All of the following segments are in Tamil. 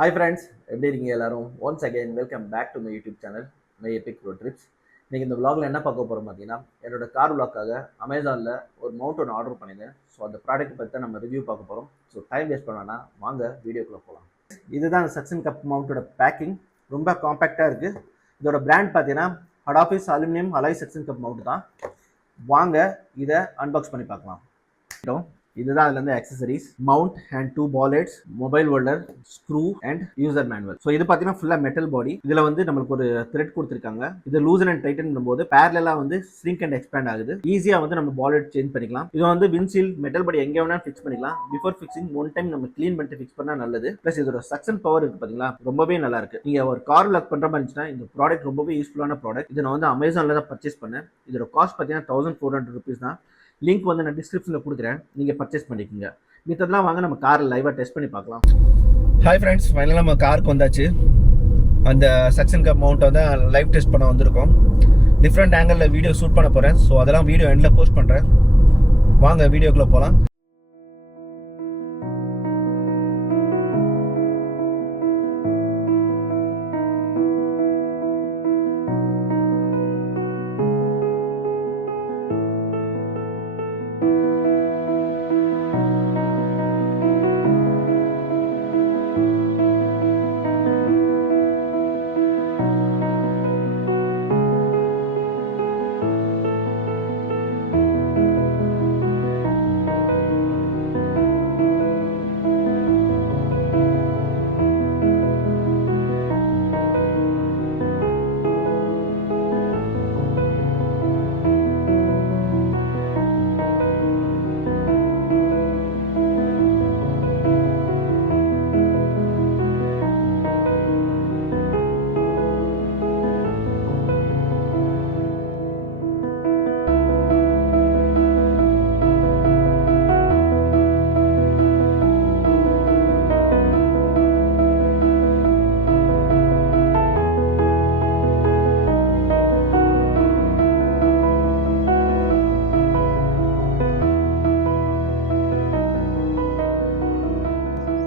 Hi friends, எப்படி இருக்கீங்க எல்லாரும்? Once again welcome back to my YouTube channel my epic road trips. இன்னைக்கு இந்த vlogல என்ன பார்க்க போறோம் பார்த்தீங்கன்னா, என்னோட கார் vlogக்காக அமேசானில் ஒரு மவுண்ட் ஒன்று ஆர்டர் பண்ணியிருந்தேன். ஸோ அந்த ப்ராடக்ட் பற்றி தான் நம்ம ரிவ்யூ பார்க்க போகிறோம். ஸோ டைம் வேஸ்ட் பண்ணோன்னா வாங்க வீடியோக்குள்ளே போகலாம். இதுதான் சக்சன் கப் மவுண்டோட பேக்கிங். ரொம்ப காம்பேக்டாக இருக்குது. இதோட பிராண்ட் பார்த்தீங்கன்னா hut office aluminium alloy suction cup mount தான். வாங்க இதை அன்பாக்ஸ் பண்ணி பார்க்கலாம். இதுதான் அதுல இருந்து accessories, mount and 2 ball heads, mobile holder, screw and user manual. So இது பார்த்தீங்கன்னா ஃபுல்லாக மெட்டல் பாடி. இதில் வந்து நம்மளுக்கு ஒரு த்ரெட் கொடுத்துருக்காங்க. இது லூசன் அண்ட் டைட்டன் போது பேரலாக வந்து ஸ்ரிங்க் அண்ட் எக்ஸ்பேண்ட் ஆகுது. ஈஸியாக வந்து நம்ம பால் ஹெட் சேஞ்ச் பண்ணிக்கலாம். இது வந்து விண்ட்ஷீல்ட் மெட்டல் பாடி எங்கே வேணாலும் ஃபிக்ஸ் பண்ணிக்கலாம். பிஃபோர் ஃபிக்ஸிங் ஒன் டைம் நம்ம க்ளீன் பண்ணிட்டு ஃபிக்ஸ் பண்ணால் நல்லது. ப்ளஸ் இதோட சக்சன் பவர் இருக்கு பார்த்தீங்களா, ரொம்பவே நல்லா இருக்கு. நீங்கள் ஒரு கார் லாக் பண்ணுற மாதிரி இருந்துச்சுன்னா இந்த ப்ராடக்ட் ரொம்பவே யூஸ்ஃபுல்லான ப்ராடக்ட். இதை நான் வந்து அமேசானில் தான் பர்ச்சேஸ் பண்ணேன். இதோட காஸ்ட் பார்த்தீங்கன்னா 1400 rupees தான். லிங்க் வந்து நான் டிஸ்கிரிப்ஷனில் கொடுக்குறேன், நீங்கள் பர்ச்சேஸ் பண்ணிக்கோங்க. மித்ததெல்லாம் வாங்க நம்ம காரை லைவாக டெஸ்ட் பண்ணி பார்க்கலாம். ஹாய் ஃப்ரெண்ட்ஸ், ஃபைனலாக நம்ம காருக்கு வந்தாச்சு. அந்த சக்சன் கப் மவுண்ட்டை வந்து லைவ் டெஸ்ட் பண்ண வந்திருக்கோம். டிஃப்ரெண்ட் ஆங்கிளில் வீடியோ ஷூட் பண்ண போகிறேன். ஸோ அதெல்லாம் வீடியோ எண்டில் போஸ்ட் பண்ணுறேன். வாங்க வீடியோக்குள்ளே போகலாம்.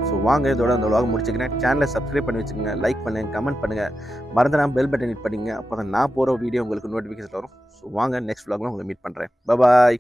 ஸோ வாங்க இதோட அந்த vlog முடிச்சுக்கிறேன். சேனலை சப்ஸ்கிரைப் பண்ணி வச்சுக்கோங்க, லைக் பண்ணுங்கள், கமெண்ட் பண்ணுங்கள், மறந்துடாமல் பெல் பட்டன் ஹிட் பண்ணிங்க. அப்போ தான் நான் போகிற வீடியோ உங்களுக்கு நோட்டிஃபிகேஷன் வரும். ஸோ வாங்க நெக்ஸ்ட் vlogல உங்களை மீட் பண்ணுறேன். பாய்.